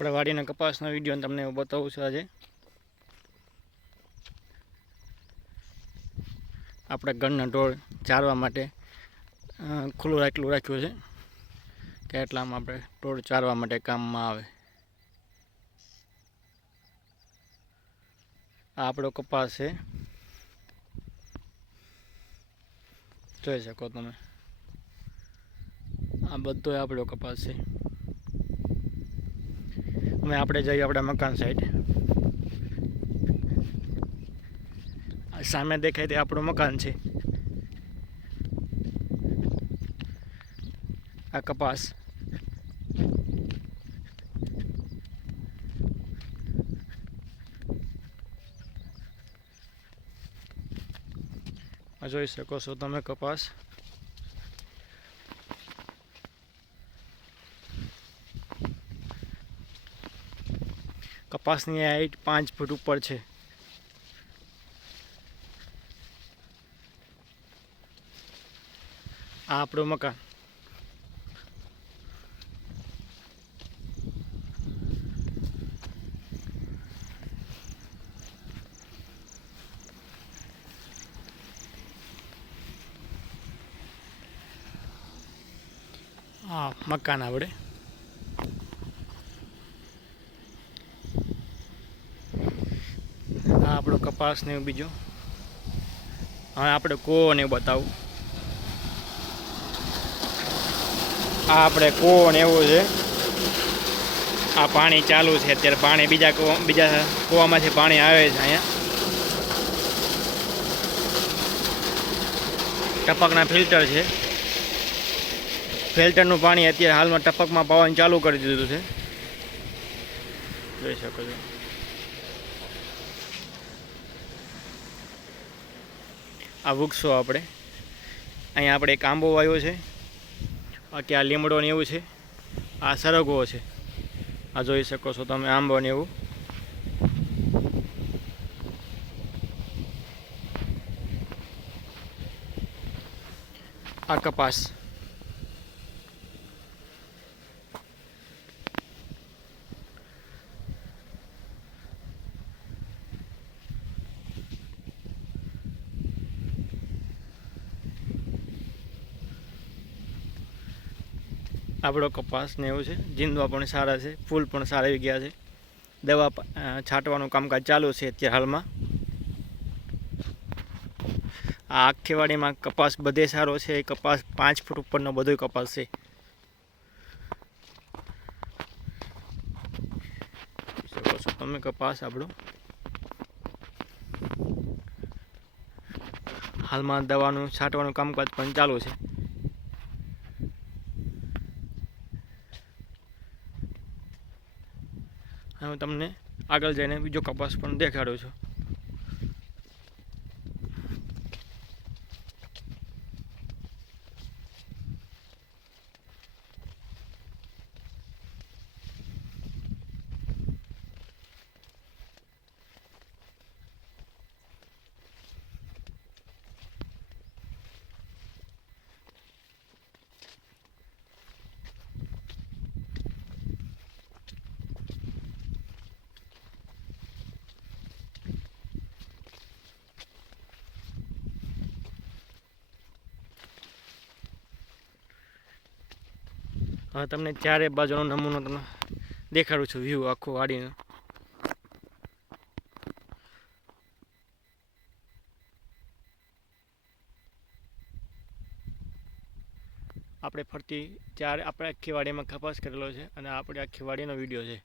આપણે વાડીના કપાસના વિડીયો તમને હું બતાવું છું. આજે આપણે ઘરના ઢોર ચારવા માટે ખુલ્લું રાખ્યું છે કે એટલામાં આપણે ઢોર ચારવા માટે કામમાં આવે. આ આપણો કપાસ છે, જોઈ શકો તમે. આ બધો આપણો કપાસ છે. હવે આપણે જઈએ આપણા મકાન સાઈડ. સામે દેખાય તે આપણું મકાન છે. આ કપાસ જોઈ શકો છો તમે. કપાસ કપાસની હાઈટ 5 ફૂટ ઉપર છે. આ આપણું મકાન. આ મકાન આપણે. આ આપણો કપાસ ને બીજો. હવે આપણે કોને બતાવું. આ આપણે કોણ એવું છે. આ પાણી ચાલુ છે અત્યારે. પાણી બીજા કૂવામાંથી પાણી આવે છે. અહીંયા ટપકના ફિલ્ટર છે. ફિલ્ટરનું પાણી અત્યારે હાલમાં ટપકમાં પાવાનું ચાલુ કરી દીધું છે, જોઈ શકો છો. આ વૃક્ષો આપણે અહીંયા આપણે એક આંબો વાવ્યો છે. બાકી આ લીમડો ને એવું છે. આ સરગવો છે. આ જોઈ શકો છો તમે, આંબો ને એવું. આ કપાસ. આપણો કપાસ ને એવું છે. જીંદવા પણ સારા છે, ફૂલ પણ સારા આવી ગયા છે. દવા છાંટવાનું કામકાજ ચાલુ છે અત્યારે હાલમાં. આ આખી વાડીમાં કપાસ બધે સારો છે. એ કપાસ 5 ફૂટ ઉપરનો બધો કપાસ છે. શકો છો તમે કપાસ આપણો. હાલમાં દવાનું છાંટવાનું કામકાજ પણ ચાલુ છે. હું તમને આગળ જઈને બીજો કપાસ પણ દેખાડું છું. હવે તમને ચારે બાજુનો નમૂનો તમને દેખાડું છું, વ્યૂ આખું વાડીનો. આપણે ફરતી આપણે આખી વાડીમાં કપાસ કરેલો છે અને આપણે આખી વાડીનો વિડીયો છે.